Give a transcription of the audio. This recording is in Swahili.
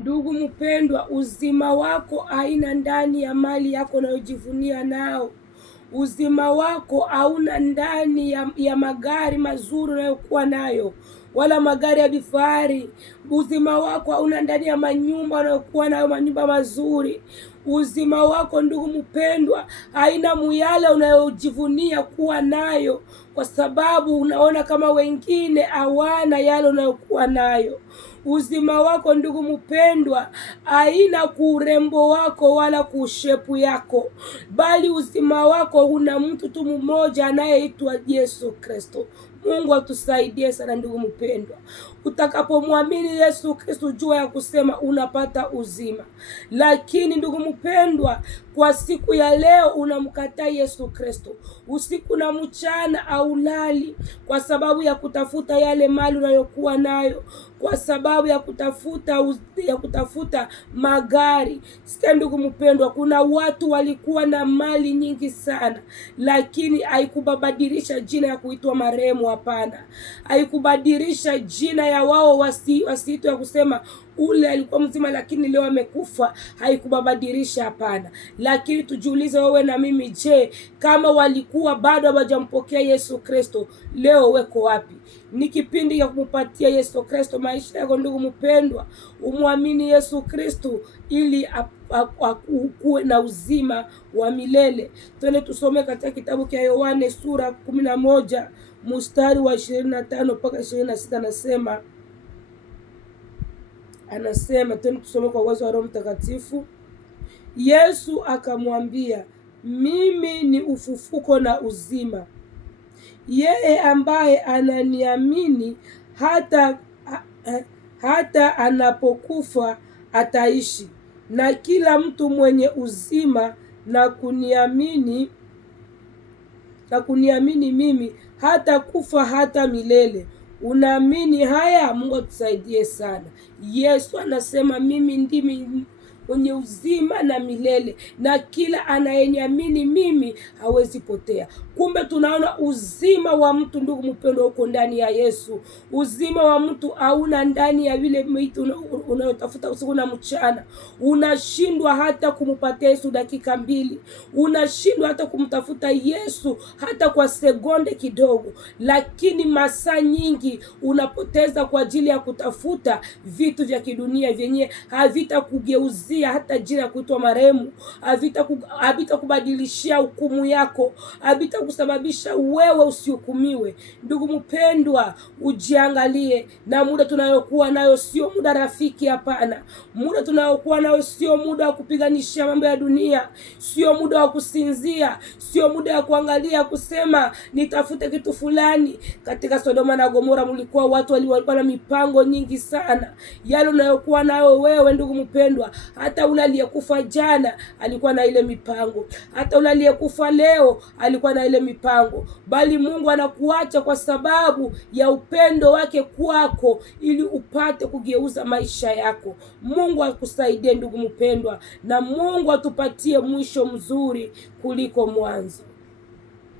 Ndugu mpendwa, uzima wako haina ndani ya mali yako unayojivunia nao. Uzima wako hauna ndani ya magari mazuri unayokuwa nayo, wala magari ya kifahari. Uzima wako hauna ndani ya manyumba unayokuwa nayo, manyumba mazuri. Uzima wako ndugu mpendwa haina muyale unayojivunia kuwa nayo, kwa sababu unaona kama wengine hawana yale unayokuwa nayo. Uzima wako ndugu mpendwa haina kurembo wako wala kushepu yako, bali uzima wako una mtu tu mmoja anayeitwa Yesu Kristo. Mungu atusaidie sana ndugu mpendwa. Utakapomwamini Yesu Kristo, jua ya kusema unapata uzima. Lakini ndugu mpendwa, kwa siku ya leo unamkataa Yesu Kristo, usiku na mchana aulali, kwa sababu ya kutafuta yale mali unayokuwa nayo, kwa sababu ya kutafuta magari. Sikia ndugu mpendwa, kuna watu walikuwa na mali nyingi sana, lakini haikubadilisha jina ya kuitwa marehemu. Hapana, haikubadilisha jina ya wao wasiitwe ya kusema ule alikuwa mzima lakini leo amekufa. Haikubadilisha, hapana. Lakini tujiulize wewe na mimi, je, kama walikuwa bado hawajampokea Yesu Kristo, leo weko wapi? Ni kipindi ya kumpatia Yesu Kristo maisha yako ndugu mpendwa. Umwamini Yesu Kristo ili ukuwe na uzima wa milele. Twende tusome katika kitabu cha Yohane sura 11 mstari wa 25 mpaka 26. Anasema, twende tusome kwa uwezo wa Roho Mtakatifu. Yesu akamwambia, mimi ni ufufuko na uzima. Yeye ambaye ananiamini hata anapokufa ataishi, na kila mtu mwenye uzima na kuniamini mimi hata kufa hata milele. Unaamini haya? Mungu atusaidie sana. Yesu anasema mimi ndimi mwenye uzima na milele, na kila anayeniamini mimi hawezi potea. Kumbe tunaona uzima wa mtu ndugu mpendwa uko ndani ya Yesu. Uzima wa mtu hauna ndani ya vile mtu unayotafuta usiku na mchana. Unashindwa hata kumpatia Yesu dakika 2. Unashindwa hata kumtafuta Yesu hata kwa sekunde kidogo. Lakini masaa nyingi unapoteza kwa ajili ya kutafuta vitu vya kidunia vyenye havitakugeuzia hata jina kuitwa marehemu, havitakubadilishia hukumu yako, kusababisha wewe usihukumiwe. Ndugu mpendwa, ujiangalie, na muda tunayokuwa nayo sio muda rafiki. Hapana, muda tunayokuwa nayo sio muda wa kupiganisha mambo ya dunia, sio muda wa kusinzia, sio muda wa kuangalia kusema nitafute kitu fulani. Katika Sodoma na Gomora mlikuwa watu walikuwa na mipango nyingi sana. Yale unayokuwa nayo wewe ndugu mpendwa, hata ule aliyekufa jana alikuwa na ile mipango, hata ule aliyekufa leo alikuwa na ile mipango. Bali Mungu anakuacha kwa sababu ya upendo wake kwako, ili upate kugeuza maisha yako. Mungu akusaidie ndugu mpendwa, na Mungu atupatie mwisho mzuri kuliko mwanzo.